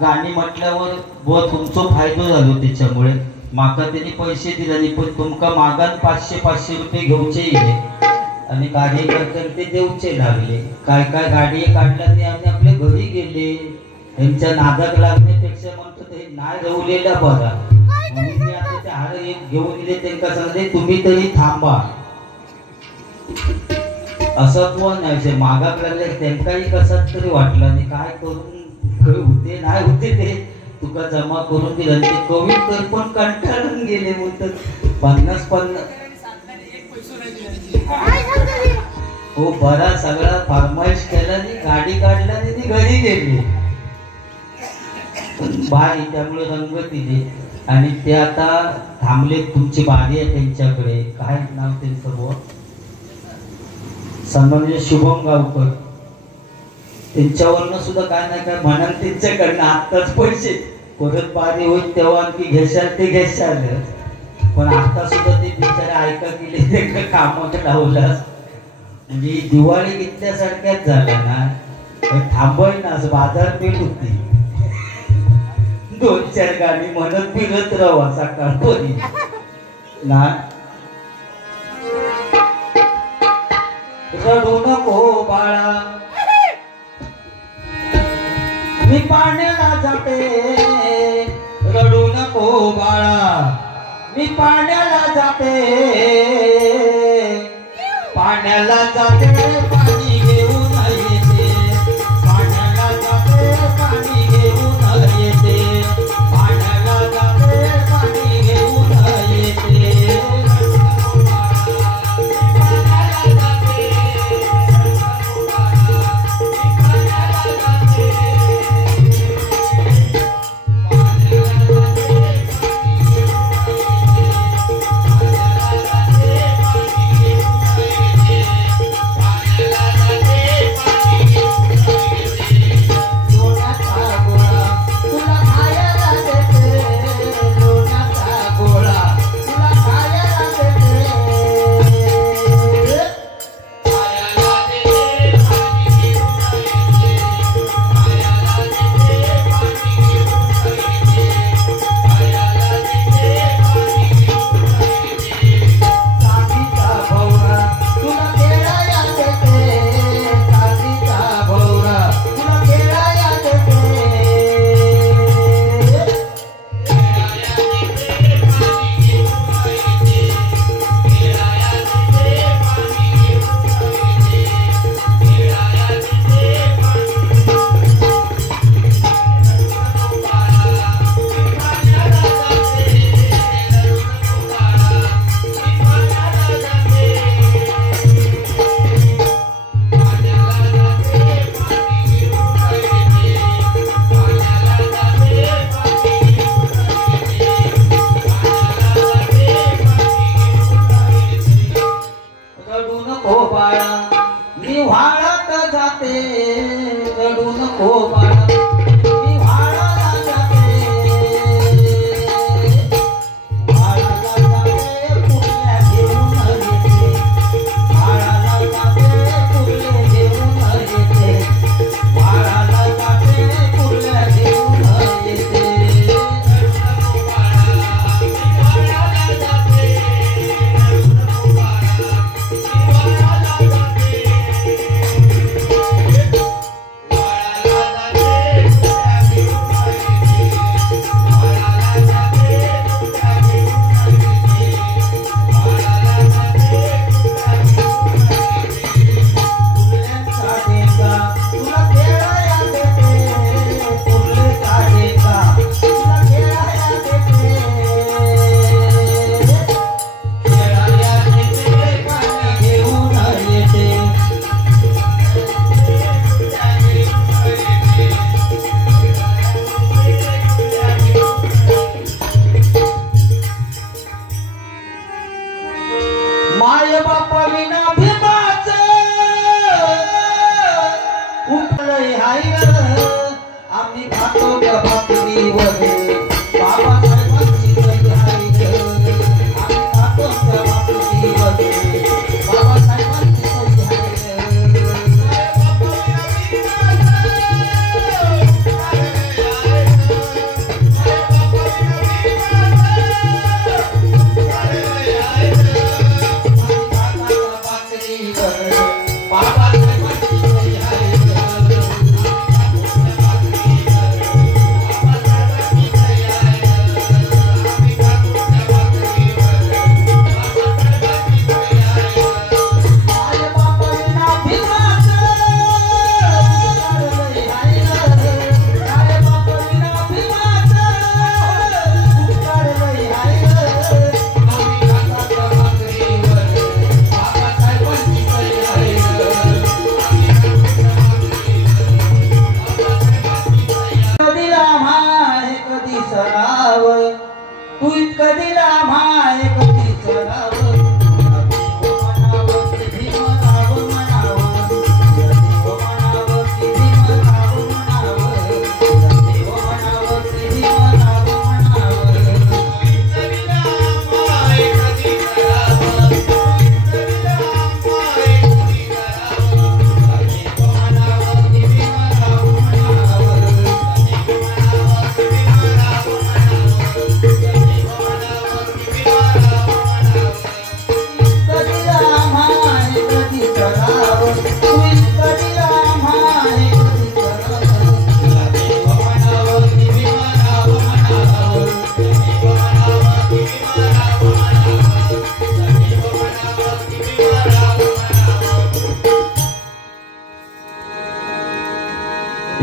गाणी म्हटल्यावर व तुमचो फायदो झालो त्याच्यामुळे माका त्यांनी पैसे दिले नाही पण तुमका मागान 500 रुपये घेऊचे येले आणि कार्यकर्त्यांना ते देऊचे लागले काय काय गाडी काढल्या ते आम्ही आपल्या घरी गेले त्यांच्या नादात लागण्यापेक्षा म्हणतो ते नाही रवलेला बरा म्हणून मी आता ते हार एक घेऊन दिले त्यांना सांगले तुम्ही तरी थांबा असं पण नाही मागाक लागले त्यांनाही कसाच तरी वाटलं नाही काय करून होते नाही होते ते तुका जमा करून दिलं ते कोविड तर पण कंटाळून गेले म्हणतात 50 हो बरा सगळा फरमाईश केला नाही गाडी काढला आणि ती घरी गेली बाई त्यामुळे रंग दिले आणि ते आता थांबले तुमची बारी आहे त्यांच्याकडे काय नाव त्यांचं सन्माननीय शुभम गावकर त्यांच्यावरनं सुद्धा काय नाही काय म्हणाल त्यांच्याकडनं आत्ताच पैसे परत बारी होईल तेव्हा आणखी घेशाल ते घेशाल पण आता सुद्धा ते बिचारे ऐका गेले ते कामात लावलं म्हणजे दिवाळी घेतल्यासारख्याच झाल्या ना थांबय ना असं बाजारपेठ होती 2-4 गाणी म्हणत फिरत राहा सकाळपर्यंत ना रडू नको बाळा मी पाण्याला जाते रडू नको बाळा मी पाण्याला जाते पाण्याला जाते पाणी घेऊन येते पाण्याला जाते पाणी घेऊन येते पाण्याला जाते पाणी घेऊन येते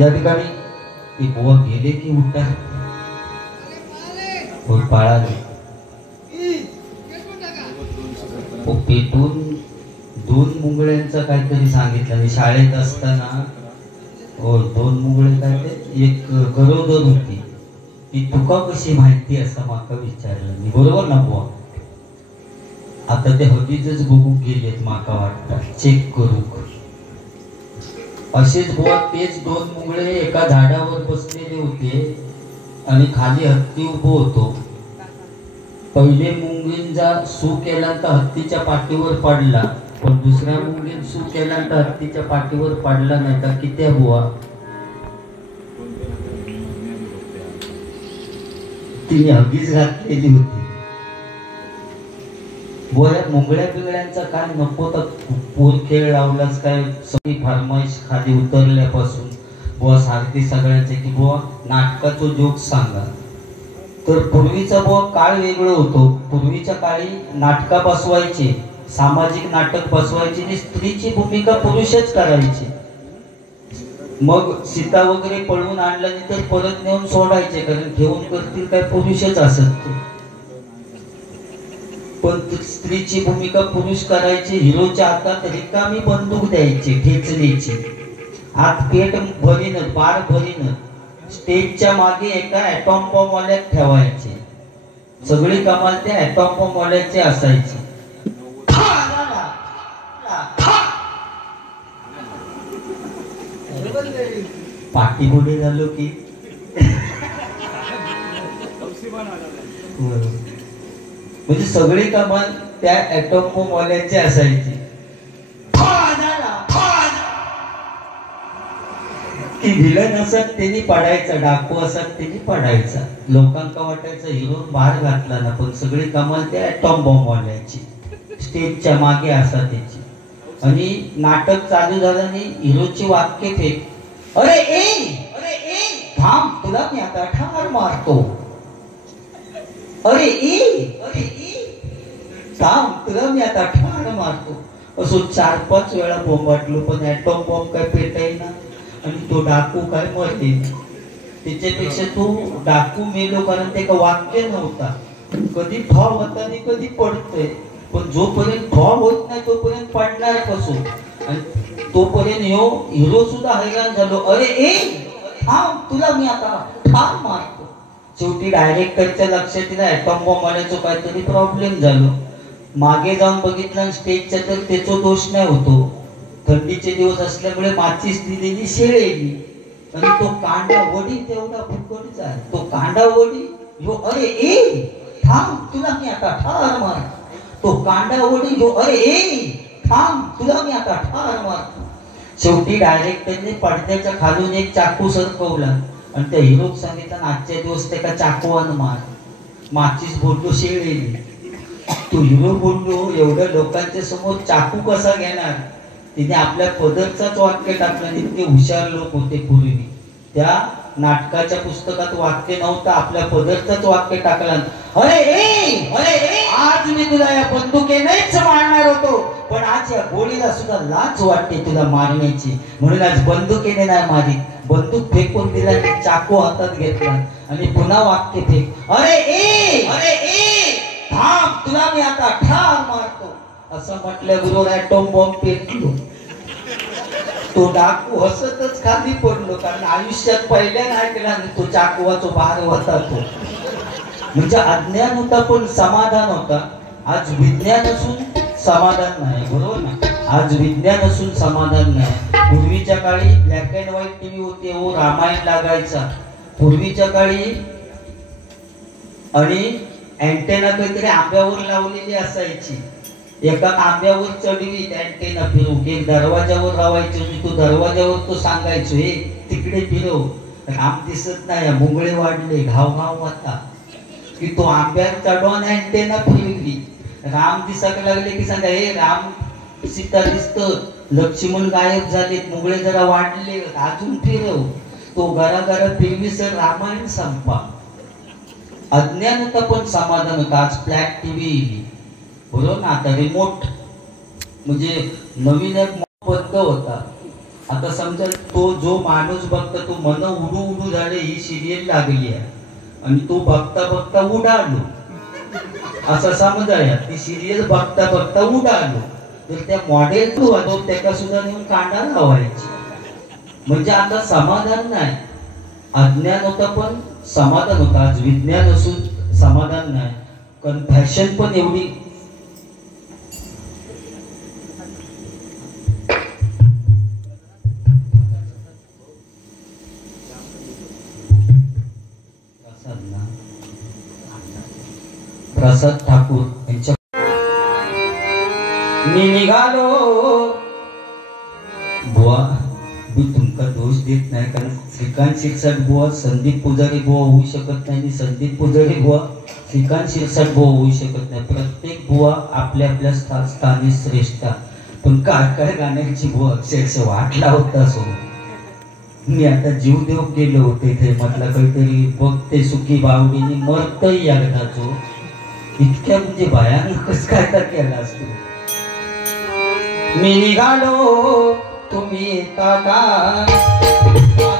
या ठिकाणी ती बुवा गेले की उठा पाळाले पेटून 2 मुंगळ्यांचा काहीतरी सांगितलं मी शाळेत असताना. हो 2 मुंगळे काय ते एक गरोदर होती ती तुका कशी माहिती असं माका विचारलं मी. बरोबर ना बुवा. आता ते हगीजच बघू गेलेत माका वाटतं चेक करू. असेच बुवा तेच 2 मुंगळे एका झाडावर बसलेले होते आणि खाली हत्ती उभो होतो. पहिले मुंगींचा सू केला तर हत्तीच्या पाठीवर पडला पण दुसऱ्या मुंगीन सू केला तर हत्तीच्या पाठीवर पडला नाही का. किती बुवा तिने हगीच घातलेली होती. बुवा या मुंगळ्या पिंगळ्यांचा काय नको तर पोर खेळ लावलाच काय. सगळी फरमाईश खाली उतरल्यापासून बुवा सारखी सगळ्यांचे की बुवा नाटकाचं जोक सांगा. तर पूर्वीचा बुवा काळ वेगळं होतो. पूर्वीच्या काळी नाटका बसवायचे सामाजिक नाटक बसवायचे आणि स्त्रीची भूमिका पुरुषच करायचे. मग सीता वगैरे पळवून आणल्यानंतर परत नेऊन सोडायचे कारण ठेवून करतील काय पुरुषच असत ते. पण स्त्रीची भूमिका पुरुष करायचे. हिरोच्या हातात रिकामी बंदूक द्यायची ठेचण्याची. आत पेट भरीन बार भरीन स्टेजच्या मागे एका ॲटॉम बॉम्ब वाल्यात ठेवायचे. सगळी कमाल त्या ॲटॉम बॉम्ब वाल्याचे असायची. पाठीपुढे झालो की म्हणजे सगळी कमाल त्या ॲटॉम बॉम्ब वाल्याचे असायची. की विलन असत त्यांनी पडायचा डाकू असत त्यांनी पडायचा. लोकांका वाटायचं हिरो बाहेर घातला ना पण सगळी कमाल त्या ॲटॉम बॉम्ब वाल्याची स्टेजच्या मागे असा त्याची. आणि नाटक चालू झालं आणि हिरोची वाक्य फेक. अरे ए थांब तुला मी आता ठार मारतो. अरे ए थांब तुला मी आता ठार मारतो. असो 4-5 वेळा बोंबाटलो पण ॲटॉम बॉम्ब काय पेटायना आणि तो डाकू काय मरते. त्याच्यापेक्षा तो डाकू मेलो कारण ते का वाक्य नव्हता. कधी ठॉप होता आणि कधी पडतोय पण जोपर्यंत ठॉप होत नाही तोपर्यंत पडणार कसो. आणि तोपर्यंत हिरो सुद्धा हैराण झालो. अरे ए थांब तुला मी आता ठार मारतो. शेवटी डायरेक्टरच्या लक्षात दिला ॲटॉम बॉम्ब वाल्याचा काहीतरी प्रॉब्लेम झालो. मागे जाऊन बघितलं स्टेजच्या तर त्याचा दोष नाही होतो. थंडीचे दिवस असल्यामुळे माचीस दिलेली शेळेली आणि तो कांडा वडी तेवढा फुकट आहे. तो कांडा वडी अरे ए थांब तुला मी आता ठार मारतो. तो कांडा वडी अरे ए थांब तुला मी आता ठार मारतो. शेवटी डायरेक्टरने पडद्याच्या खालून एक चाकू सरकवला आणि त्या हिरोक सांगितलं आजच्या दिवस ते का चाकूवान मार. माचीस बोललो शेळेली. तो हिरो बोललो एवढ्या लोकांच्या समोर चाकू कसा घेणार. तिने आपल्या पदरचाच वाक्य टाकलं. इतके हुशार लोक होते पूर्वी. त्या नाटकाच्या पुस्तकात वाक्य नव्हतं आपल्या पदरचाच वाक्य टाकला. अरे ए आज मी तुला या बंदुकीनेच मारणार होतो पण आज या गोळीला सुद्धा लाज वाटते तुला मारण्याची म्हणून आज बंदुकीने नाही मारी. बंदूक फेकून दिला की चाकू हातात घेतला आणि पुन्हा वाक्य फेक. अरे ए थांब तुला मी आता ठार मारतो. असं म्हटल्याबरोबर ॲटॉम बॉम्ब पेटलो. तो डाकू हसतच खाली पडलो कारण आयुष्यात पहिल्यांदा ऐकला आणि तो चाकूवाचा बार होता तो. म्हणजे अज्ञान होता पण समाधान होता. आज विज्ञान असून समाधान नाही. बरोबर ना. आज विज्ञान असून समाधान नाही. पूर्वीच्या काळी ब्लॅक अँड व्हाईट टीव्ही होते. रामायण लागायचा पूर्वीच्या काळी आणि अँटेना काहीतरी आंब्यावर लावलेली असायची. एका आंब्यावर चढवी अँटेना फिरवून एक दरवाजावर लावायची होती. तो दरवाजावर तो सांगायचो हे तिकडे फिरव. राम दिसत नाही मुंगळे वाढले घाव होता की तो आंब्यावर चढवून अँटेना फिरवली. राम दिसायला लागले की सांगा हे राम सीता दिसत. लक्ष्मण गायब झाले मुंगळे जरा वाढले अजून फिरव. तो घराघरा फिरवी सर रामायण संपा. अज्ञान होता पण समाधान होतं. आज फ्लॅट टीव्ही येईल. बरोबर ना. आता रिमोट म्हणजे नवीन एक बंद होता आता समजा तो जो माणूस बघता तो मन उडू उडू झाले ही सिरियल लागली आहे आणि तो बघता बघता उडालो असा समजा या ती सिरियल बघता बघता उडालो तर त्या मॉडेल तू वाजव त्याला सुद्धा नेऊन कांदा लावायची म्हणजे आता समाधान नाही अज्ञान होता पण समाधान होता आज विज्ञान असून समाधान नाही कारण फॅशन पण एवढी प्रसाद ठाकूर यांच्या मी निघालो बुवा मी तुमका दोष देत नाही कारण श्रीकांत शिरसाट बुवा संदीप पुजारी बुवा होऊ शकत नाही आणि संदीप पुजारी बुवा श्रीकांत शिरसाट बुवा होऊ शकत नाही प्रत्येक बुवा आपल्या आपल्या स्थानी श्रेष्ठ पण काय गाण्यांची बुवा अक्षरशः वाटला होता सो मी आता जीव देव गेलो होते इथे म्हटलं काहीतरी बघते सुखी बावडीने मरतही एकदाचो इतक्या म्हणजे भयानकच काय तर केला असतो मी निघालो तुम्ही येता का